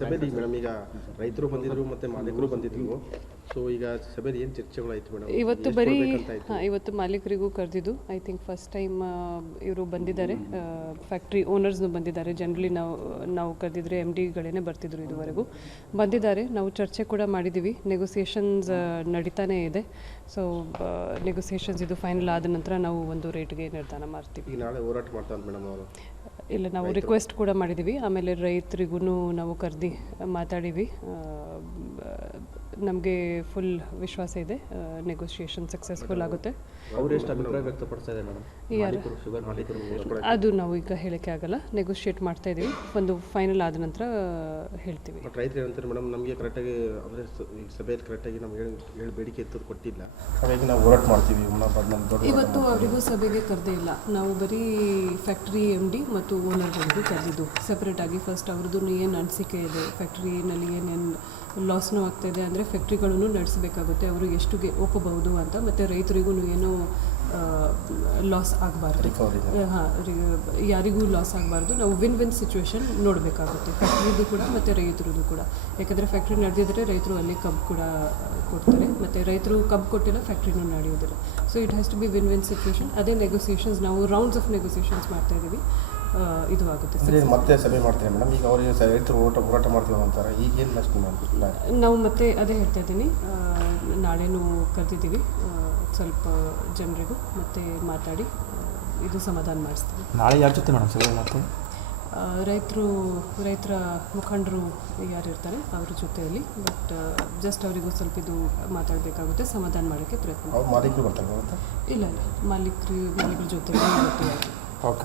ಸಭೆಯಲ್ಲಿ ಮೇಡಮ್ ಈಗ ರೈತರು ಬಂದಿದ್ರು ಮತ್ತೆ ಮಾಲೀಕರು ಬಂದಿದ್ರು. ಸೊ ಈಗ ಸಭೆಯಲ್ಲಿ ಏನು ಚರ್ಚೆಗಳಾಯ್ತು ಮೇಡಮ್? ಇವತ್ತು ಬರೀ ಹಾಂ ಇವತ್ತು ಮಾಲೀಕರಿಗೂ ಕರೆದಿದ್ದು. ಐ ಥಿಂಕ್ ಫಸ್ಟ್ ಟೈಮ್ ಇವರು ಬಂದಿದ್ದಾರೆ. ಫ್ಯಾಕ್ಟ್ರಿ ಓನರ್ಸ್ನು ಬಂದಿದ್ದಾರೆ. ಜನರಲಿ ನಾವು ನಾವು ಕರೆದಿದ್ರೆ ಎಂ ಡಿಗಳೇನೆ ಬರ್ತಿದ್ರು ಇದುವರೆಗೂ. ಬಂದಿದ್ದಾರೆ. ನಾವು ಚರ್ಚೆ ಕೂಡ ಮಾಡಿದ್ದೀವಿ ನೆಗೋಸಿಯೇಷನ್ಸ್ ನಡೀತಾನೇ ಇದೆ. ಸೊ ನೆಗೋಸಿಯೇಷನ್ಸ್ ಇದು ಫೈನಲ್ ಆದ ನಂತರ ನಾವು ಒಂದು ರೇಟ್ಗೆ ನಿರ್ಧಾರ ಮಾಡ್ತೀವಿ. ನಾಳೆ ಹೋರಾಟ ಮಾಡ್ತಾ ಮೇಡಮ್ ಅವರು. ಇಲ್ಲ ನಾವು ರಿಕ್ವೆಸ್ಟ್ ಕೂಡ ಮಾಡಿದ್ದೀವಿ ಆಮೇಲೆ ರೈತರಿಗೂ ನಾವು ಕರೆದು ಮಾತಾಡೀವಿ. ನಮಗೆ ಫುಲ್ ವಿಶ್ವಾಸ ಇದೆ ನೆಗೋಷಿಯೇಷನ್ ಸಕ್ಸಸ್ಫುಲ್ ಆಗುತ್ತೆ. ಅದು ನಾವು ಈಗ ಹೇಳಕ್ಕೆ ಆಗಲ್ಲ ನೆಗೋಷಿಯೇಟ್ ಮಾಡ್ತಾ ಇದ್ದೀವಿ ಒಂದು ಫೈನಲ್ ಆದ ನಂತರ ಹೇಳ್ತೀವಿ. ಬಟ್ ರೈತರು ಏನಂತಾರೆ ಮೇಡಮ್ ನಮಗೆ ಕರೆಕ್ಟಾಗಿ ಅಂದರೆ ಈ ಸಭೆಯಲ್ಲಿ ಕರೆಕ್ಟಾಗಿ ನಮ್ಗೆ ಹೇಳಿ ಹೇಳಿ ಬೇಡಿಕೆ ಎತ್ತದು ಕೊಟ್ಟಿಲ್ಲ. ಹಾಗಾಗಿ ನಾವು ಹೋರಾಟ ಮಾಡ್ತೀವಿ ಇವತ್ತು ಅವರಿಗೂ ಸಭೆಗೆ ಕರೆದೇ ಇಲ್ಲ. ನಾವು ಬರೀ ಫ್ಯಾಕ್ಟ್ರಿ ಎಂ ಡಿ ಮತ್ತು ಓನರ್ಗಳಿಗೂ ಕರೆದಿದ್ದು. ಸಪ್ರೇಟಾಗಿ ಫಸ್ಟ್ ಅವ್ರದ್ದು ಏನು ಅನಿಸಿಕೆ ಇದೆ ಫ್ಯಾಕ್ಟ್ರಿನಲ್ಲಿ ಏನೇನು ಲಾಸ್ನೂ ಆಗ್ತಾಯಿದೆ ಅಂದರೆ ಫ್ಯಾಕ್ಟ್ರಿಗಳನ್ನು ನಡೆಸಬೇಕಾಗುತ್ತೆ ಅವರು ಎಷ್ಟುಗೆ ಒಪ್ಪಬಹುದು ಅಂತ ಮತ್ತು ರೈತರಿಗೂ ಏನೋ ಲಾಸ್ ಆಗಬಾರ್ದು. ಹಾಂ ಯಾರಿಗೂ ಲಾಸ್ ಆಗಬಾರ್ದು. ನಾವು ವಿನ್ ವಿನ್ ಸಿಚುವೇಶನ್ ನೋಡಬೇಕಾಗುತ್ತೆ. ಫ್ಯಾಕ್ಟ್ರಿದು ಕೂಡ ಮತ್ತು ರೈತರದ್ದು ಕೂಡ. ಯಾಕಂದರೆ ಫ್ಯಾಕ್ಟ್ರಿ ನಡೆದಿದ್ರೆ ರೈತರು ಅಲ್ಲಿ ಕಬ್ಬು ಕೂಡ ಕೊಡ್ತಾರೆ. ಮತ್ತು ರೈತರು ಕಬ್ಬು ಕೊಟ್ಟಿಲ್ಲ ಫ್ಯಾಕ್ಟ್ರಿನೂ ನಡೆಯೋದಿಲ್ಲ. So it has to be win win situation ಅದೇ ನೆಗೋಸಿಯೇಷನ್ಸ್ ನಾವು ರೌಂಡ್ಸ್ ಆಫ್ ನೆಗೋಸಿಯೇಷನ್ಸ್ ಮಾಡ್ತಾ ಇದ್ದೀವಿ. ಇದು ಆಗುತ್ತೆ. ಮತ್ತೆ ಸಭೆ ಮಾಡ್ತೀನಿ ಮೇಡಮ್. ಈಗ ಅವರಿಗೆ ರೈತರು ಹೋರಾಟ ಹೋರಾಟ ಮಾಡ್ತೀವಿ ಅಂತಾರೆ. ಈಗ ಏನು ನೆಕ್ಸ್ಟ್ ನಾವು ಮತ್ತೆ ಅದೇ ಹೇಳ್ತಾ ಇದ್ದೀನಿ. ಆ, ನಾಳೆನೂ ಕರೆದಿದ್ದೀವಿ. ಸ್ವಲ್ಪ ಜನರಿಗೂ ಮತ್ತೆ ಮಾತಾಡಿ ಇದು ಸಮಾಧಾನ ಮಾಡಿಸ್ತೀವಿ. ನಾಳೆ ಯಾರ ಜೊತೆ ಮೇಡಮ್ ಸಭೆ ಮಾಡ್ತೀವಿ ರೈತರು ರೈತರ ಮುಖಂಡರು ಯಾರು ಇರ್ತಾರೆ ಅವ್ರ ಜೊತೆಯಲ್ಲಿ. ಬಟ್ ಜಸ್ಟ್ ಅವರಿಗೂ ಸ್ವಲ್ಪ ಇದು ಮಾತಾಡಬೇಕಾಗುತ್ತೆ. ಸಮಾಧಾನ ಮಾಡೋಕ್ಕೆ ಪ್ರಯತ್ನ ಅವ್ರು ಮಾಲೀಕರು ಬರ್ತಾರೆ ಅಂತ? ಇಲ್ಲ ಇಲ್ಲ. ಮಾಲೀಕರು ಮಾಲೀಕರ ಜೊತೆ okay.